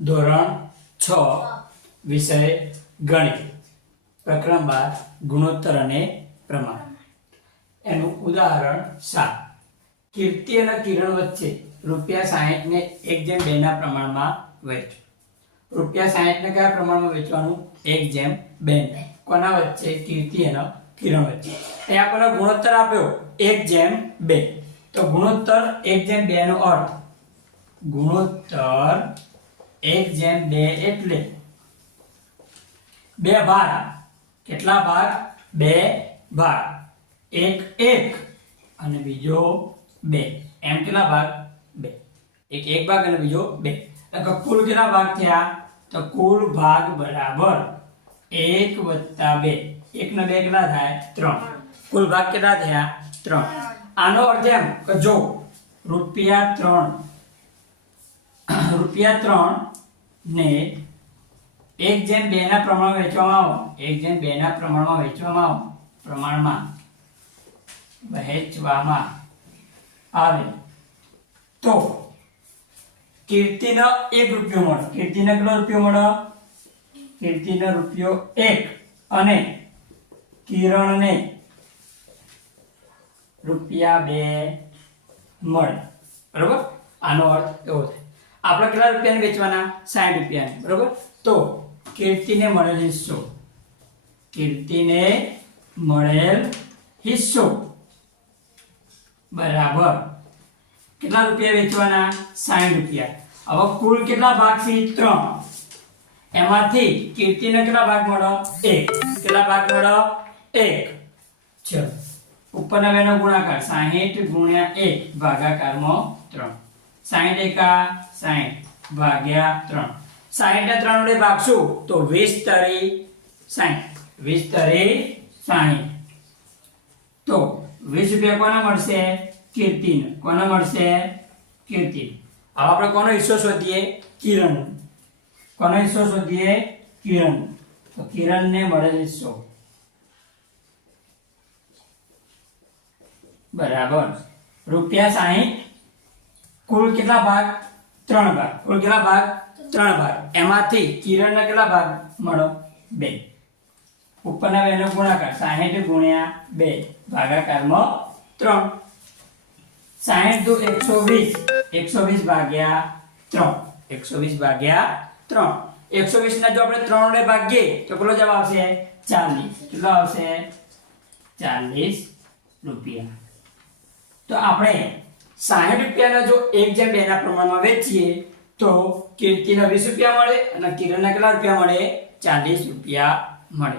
ધોરણ છ, વિષય ગણિત. પ્રકરણ બાર, ગુણોત્તર અને પ્રમાણ. એનું ઉદાહરણ સાત. કીર્તિ અને કિરણ વચ્ચે રૂપિયા સાહીઠ ને એક જેમ બે ના પ્રમાણમાં વહેંચો. રૂપિયા સાહીઠ ને કયા પ્રમાણમાં વેચવાનું એક જેમ બે કોના વચ્ચે? કીર્તિ અને કિરણ વચ્ચે. અહીંયા આપણને ગુણોત્તર આપ્યો. એક જેમ બે. તો ગુણોત્તર એક જેમ બે નો અર્થ. ગુણોત્તર એક જેમ બે એટલે. બે ભાગ કેટલા ભાગ બે ભાગ એક એક. અને બીજો બે. એમ કેટલા ભાગ? બે. એક એક ભાગ અને બીજો બે. કુલ કેટલા ભાગ થયા? તો કુલ ભાગ બરાબર એક વત્તા બે. એક ને બે કેટલા થાય? ત્રણ. કુલ ભાગ કેટલા થયા? ત્રણ. આનો અર્થ એમ કે જો રૂપિયા ત્રણ રૂપિયા ત્રણ ને એક જેમ બે ના પ્રમાણમાં વેચવામાં આવો, એક જેમ બે ના પ્રમાણમાં વેચવામાં આવો, પ્રમાણમાં વહેંચવામાં આવે. તો કીર્તિનો એક રૂપિયો મળે. કીર્તિનો કેટલો રૂપિયો મળે? કીર્તિનો રૂપિયો એક. અને કિરણને રૂપિયા બે મળે. બરોબર? આનો અર્થ એવો થાય. આપણે કેટલા રૂપિયાને વેચવાના? સાઠ રૂપિયાને, બરોબર? તો કીર્તિને મળેલ હિસ્સો. કીર્તિને મળેલ હિસ્સો. બરાબર. કેટલા રૂપિયા વેચવાના? સાઠ રૂપિયા. હવે કુલ કેટલા ભાગ છે? ત્રણ. એમાંથી કીર્તિને કેટલા ભાગ મળો એક. કેટલા ભાગ મળો એક. ચલો. ઉપરના બેનો ગુણાકાર. સાહીઠ ગુણ્યા એક ભાગાકારમાં ત્રણ. સાહીઠ એકા સાહીઠ ભાગ્યા ત્રણ સાહીઠ ને ત્રણ વડે ભાગશું તો વીસ તરી સાહીઠ વીસ તરી સાહીઠ તો વીસ રૂપિયા કોને મળશે કીર્તિને કોને મળશે કીર્તિ હવે આપણે કોનો હિસ્સો શોધીએ કિરણ કોનો હિસ્સો શોધીએ કિરણ તો કિરણને મળેલ હિસ્સો બરાબર રૂપિયા સાહીઠ કુલ કેટલા ભાગ? ત્રણ ભાગ. કુલ કેટલા ભાગ? ત્રણ ભાગ. એમાંથી કિરણના કેટલા ભાગ મળો? બે. ઉપરના બેનો ગુણાકાર સાહીઠ ગુણ્યા બે ભાગાકારમાં ત્રણ. સાહીઠ દુ એકસો વીસ. એકસો વીસ ભાગ્યા ત્રણ. એકસો વીસ ભાગ્યા ત્રણ. એકસો વીસ ના જો આપણે ત્રણ વડે ભાગીએ, તો કેટલો જવાબ આવશે? ચાલીસ. કેટલો આવશે? ચાલીસ રૂપિયા. તો આપણે સાહીઠ રૂપિયાના જો એક જેમ બેના પ્રમાણમાં વેચીએ, તો કીર્તિના વીસ રૂપિયા મળે અને કિરણના કેટલા રૂપિયા મળે? ચાલીસ રૂપિયા મળે.